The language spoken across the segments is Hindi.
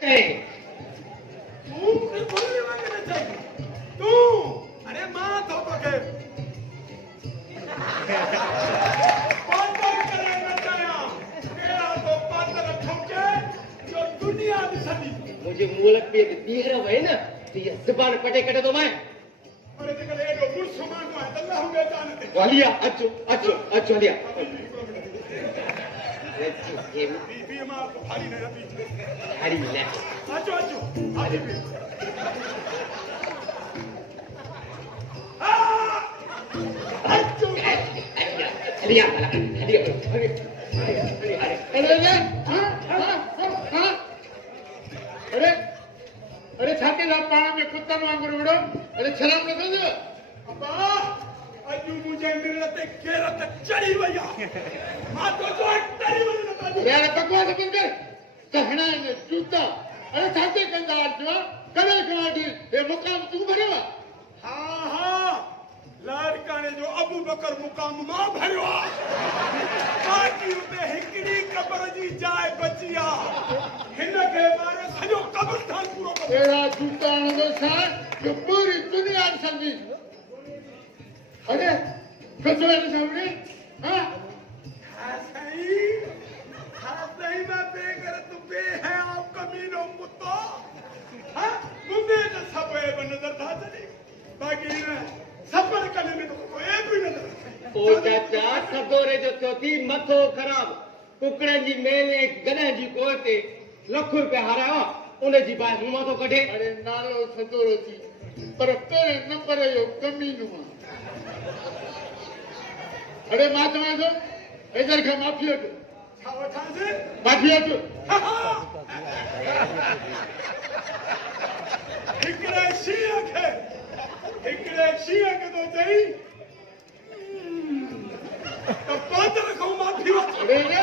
तू बोलने वाले चाहिए तू अरे मां तो के पांतर करेगा चाया तेरा तो पांतर ठोके जो दुनिया दिसनी मुझे मुलक पे दीहरा है ना तो ये जुबान पटे कटे तो मैं अरे देखो ये जो मुसलमान को है अल्लाह हमें जानते वालिया अच्छो लिया बीबी मां को भारी नहीं अभी भारी ले अच्छो आगे भी अच्छो लिया अरे छाती ला पानी में कुत्ता मांगरो बड़ो अरे छलांग न दो अब्बा अजू मुझे मेरे ते केरा तक चढ़ी भैया मां तो अटरी बनी ना यार बकवास बंद कर कहना है जूता अरे छाती कंदार जो कने कवाडी ये मुकाम तू भरवा हां लाड़का ने जो अबू बकर मुकाम मां भरवा बाकी उते हिकड़ी कब्र जी जाए बचिया हिन के बारे सजो कब्रस्तान पूरो कर तेरा जूता न सा जो पूरी दुनिया समझी अरे कसवे ने सामने हां सही मैं पे कर तू पे है आप कमीनों कुत्ता हां मुझे तो सब नजर था चली बाकी सफर करने में तो कोई भी नजर ओ चाचा सदोरे जो चौथी मथो खराब कुकड़े जी मेले गने जी कोते लख रुपया हारावा उन जी बाय मुंह तो कढे अरे नालो सदोरो थी पर पेरे नंबर यो कमीनो अरे मातमा जो इधर का माफिया तो छावठा से माफिया तो हिकड़े शीया के तो जाई तो बात रखो माफी अरे रे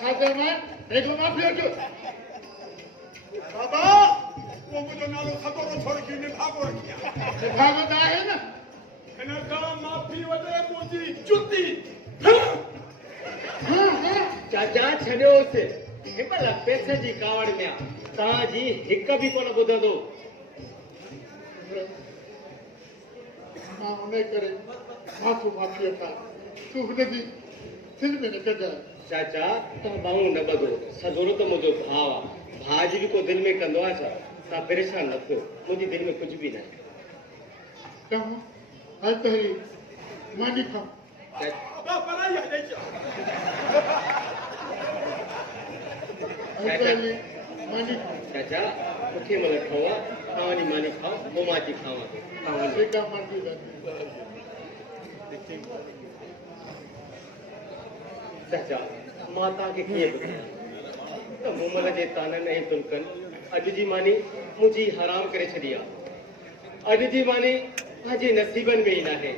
छाते में एक माफिया तो बाबा वो मुझे नालो सदोरो छोड़ के ने भागो रखिया भागो दा है ना इनका माफी वदे मुझी जुती चाचा छड़ियो से हिमल पैसे जी कावड़ में ता जी हिक भी कोन बुधंदो मां उन्हें करे माफो माफिया का तू हुनदी दिल में न कदा चाचा तो बाऊ न बदो सदोरो तो मुझो भाव भाज भी को दिल में कंदो आ सा परेशान न थियो मुझी दिल में कुछ भी नहीं कहूं हाल तहरी मानी खा बाबा पराई है देखो हाल तहरी मानी खा चाचा मुखे मल खावा खावानी मानी खाओ मोमाची खावा बेटा मर्जी चाचा माता के किए तो मुमल जे ताने नहीं तुलकन अज जी मानी मुझी हराम करे छदिया अज जी मानी हाजी नसीबन में ही ना है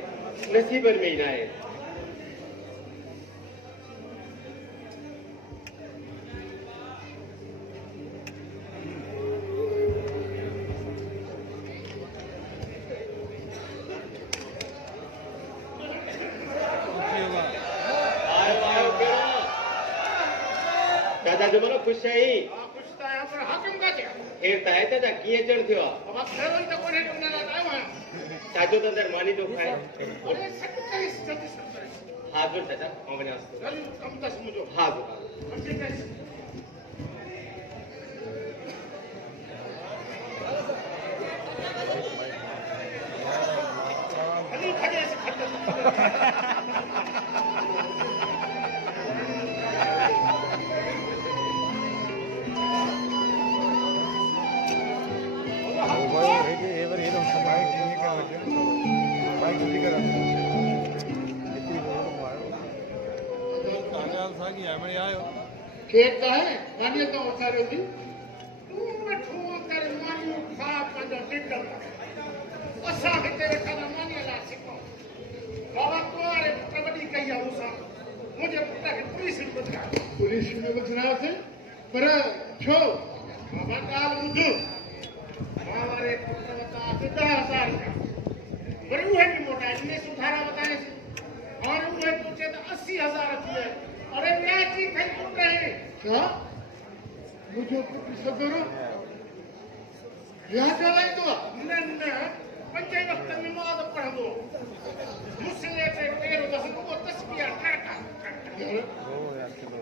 नसीबन में ही ना है दादा जो मनो खुश है खुश था यहाँ पर हाकिम का क्या हेर ताए दादा किए चढ़ थियो अब खेल तो कोने तुमने लगाया हुआ चाचो तो अंदर मानी तो खाए अरे सच्चाई सच्चाई हाथ जोड़ चाचा हम बने आस्तो चल हम तो समझो हाथ जोड़ हम ठीक है अली खड़े से खड़े खेत है मानिए तो उतारे थी तू मठो कर मानियो खा पंजो टिकल असा के तेरे का मानिए ला सिको बाबा तोरे कबड्डी कहिया उसा मुझे पता है पुलिस में बचना से पर छो बाबा काल मुझे हमारे पुत्र बता 10,000 का बड़ी है कि मोटा इन्हें सुधारा बताने से और वो पूछे तो 80,000 रुपये अरे क्या चीज है क्या मुझे सदरो या चलाई तो न पंजे वक्त नमाज पढ़ दो मुझसे पे पैर दहन को तस्बीह ठाठा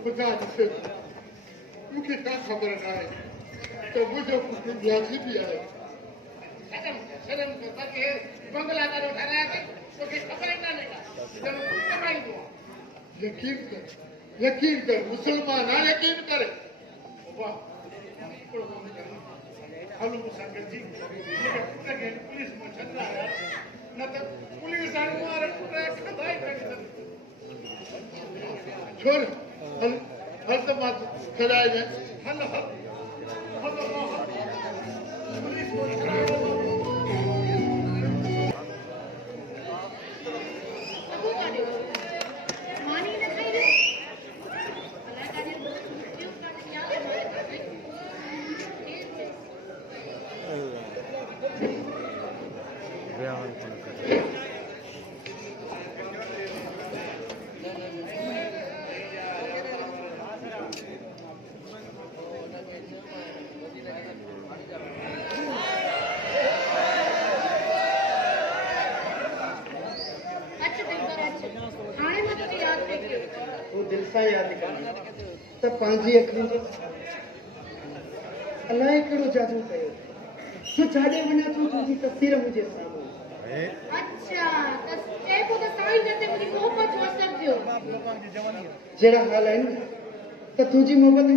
खुदा से मुझे क्या खबर है तो मुझे कुछ याद भी है शर्म तो ताकि बंगला का उठाना है तो कि खबर ना लेगा जब कमाई दो यकीन कर मुसलमान आ यकीन करे वाह हेलो मुसाफिर जी मुझे लगे पुलिस में चल रहा है न तो पुलिस आने मारे पूरा खदाई कर छोड़ हल तो बात खदाई है हल पुलिस को याद कर त पंहिंजी अखियुनि जो अलाए कहिड़ो जादू कयो जो छाॾे वञा थो तुंहिंजी तस्वीर मुंहिंजे साम्हूं अच्छा त चए पोइ त साईं जते मुंहिंजी मोहबत हो सघियो जहिड़ा हाल आहिनि त तुंहिंजी मोहबत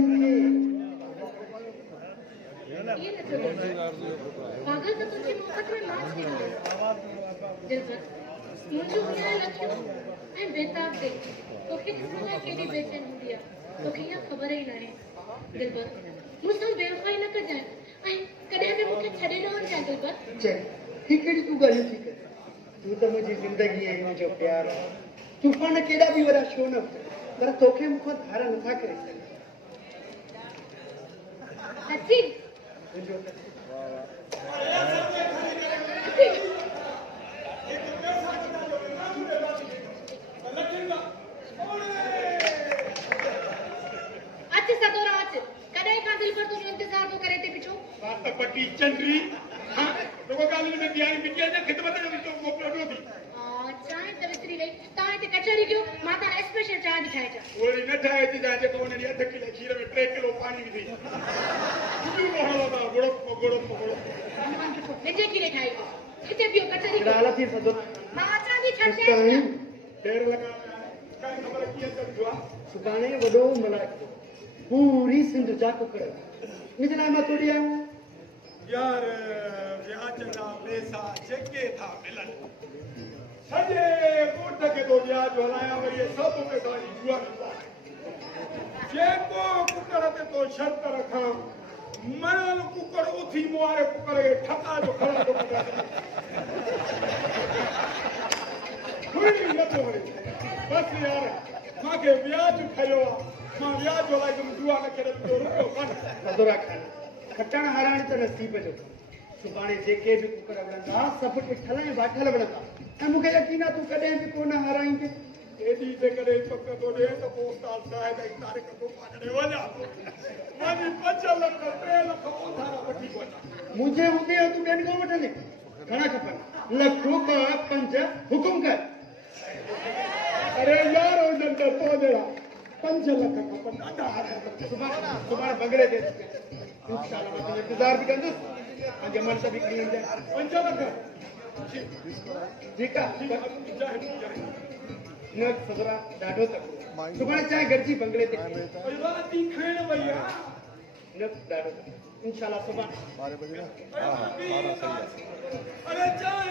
पागल त तुंहिंजी मोहबत में मां थी दिलबर मुंहिंजूं हीअं लखियूं ऐं बेताब ते तोखे ॾिसण लाइ केॾी बेचैन हूंदी आहे तोखे इहा ख़बर ई न आहे दिलबर मूंसां बेवफ़ाई न कजांइ ऐं कॾहिं बि मूंखे छॾे न वञजांइ दिलबर चए ही कहिड़ी तूं ॻाल्हियूं थी करे तूं त मुंहिंजी ज़िंदगी आहे मुंहिंजो प्यार आहे तूं पाण केॾा बि वॾा छो न पर तोखे मूंखां धारा नथा करे सची मुंहिंजो अच सदोरा अच कॾहिं खां दिलबर तुंहिंजो इंतज़ार थो करे ते पिछो बात पटी चंद्री हां लोगों गाली में बियानी बिटिया ने खिदमत में तो मोकलो थी चांहि त विसरी वई तव्हां हिते कचहरी कयो मां तव्हां स्पेशल चांहि थी ठाहे अचां वरी न ठाहे थी जाजे को ने अध किलो खीर में 3 किलो पानी विझी कुझु मोहलो दा गोड़ो मुंहिंजे खीरे ठाही हिते बियो कचहरी ॻाल्हि थी सदो मां अचां थी छॾे देर लगा का खबर कीअं करियो सुभाणे वॾो मलाक पूरी सिंध जा कुकड़ हिन लाइ मां तोड़ी आहियां यार व्याज ना पैसा जेके था मिलन सॼे कोट खे तो व्याज हलाया वई सब पैसा जी जुआ जेको कुकड़ ते तो शर्त रखां मरल कुकड़ उथी मुआरे कुकड़ खे ठका जो खड़ा तो खुली नथो वरे बस यार मांखे व्याज खयो मां व्याज हलाई तुम जुआ न करे तो रुपयो कान सदोरा खान खटण हाराइण त नसीब जो सुभाणे जेके बि कुकर वणंदा सभु ॾिठल ऐं वाठल वणंदा ऐं मूंखे यकीन आहे तूं कॾहिं बि कोन हाराईंदे एॾी ते कॾहिं पक थो ॾे त पोइ उस्ताद साहिब जी तारीख़ थो पाड़े वञा वञी 5 लख 3 लख उधारा वठी वञा मुंहिंजे हूंदे तूं ॿियनि खां वठंदे घणा खपनि लख 2 5 हुकुम कर अरे यार हुजनि त तो जहिड़ा 5 लख खपनि सुभाणे बंगले ते इंशाअल्लाह मां तुंहिंजो इंतज़ार बि कंदुसि ऐं जमन त बि खणी ईंदे 5 लख ठीकु आहे न सदरा ॾाढो तकड़ो सुभाणे चाहे गॾिजी बंगले ते राती खाइण वई आहे न ॾाढो तकड़ो इंशाअल्लाह सुभाणे अरे चाहे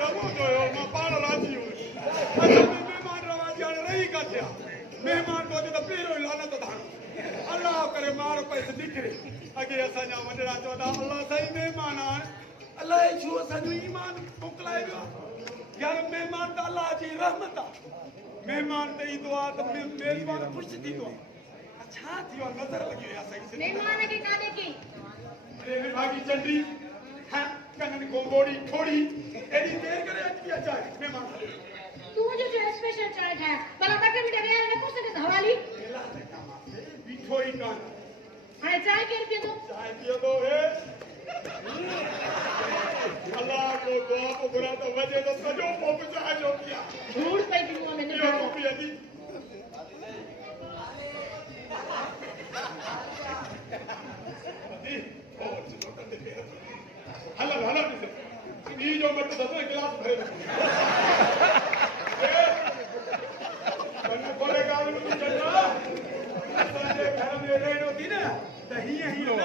कबो तो मां पाण राजी हुई मेहमान रवाजी हाणे रही किथे आहे मेहमान पहुचे त पहिरियों ई लानत धाणो अल्लाह करे मार पैसे निकिरे अॻे असांजा वॾड़ा चवंदा अल्लाह साईं महिमान आहिनि अलाए छो असांजो ईमान मोकिलाए वियो यार मेहमान त अल्लाह जी रहमत आहे मेहमान त ईंदो आहे त मेज़बान ख़ुशि थींदो आहे छा थियो आहे नज़र लॻी वई आहे साईं मेहमान खे काॾे की अरे विभागी चंडी हाँ कनन गोंगोड़ी थोड़ी एडी देर करे अच गया चाय मेहमान तू जो स्पेशल चाय ठाहे भला तक भी डरे न को सके हवाली सुठो ई कान हाणे चांहि केरु पीअंदो चाहे पियो तो है अल्लाह को दुआ को बुरा तो वजे तो सजो पोप चाहे जो किया धूड़ पई थी मुंहं में पियो निकिरो तो पिया दी हला हला ई जो मत दसो गिलास भरे कन्ने बोले गाल में चलना असांजे घर में रहणो थी न त हीअं ई न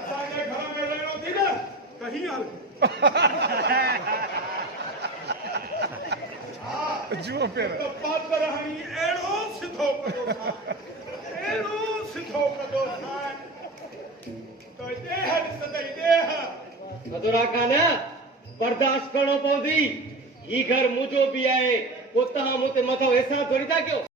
असांजे घर में रहणो थी न त हीअं जुओ पेर त पातर हणी अहिड़ो सिधो कदो अहिड़ो सिधो कदो त देह ॾिसंदई देह मधुरा कान बर्दाश्त करणो पवंदी ही घर मुंहिंजो बि आहे पोइ तव्हां मूं ते मथो एहसान थोरी था कयो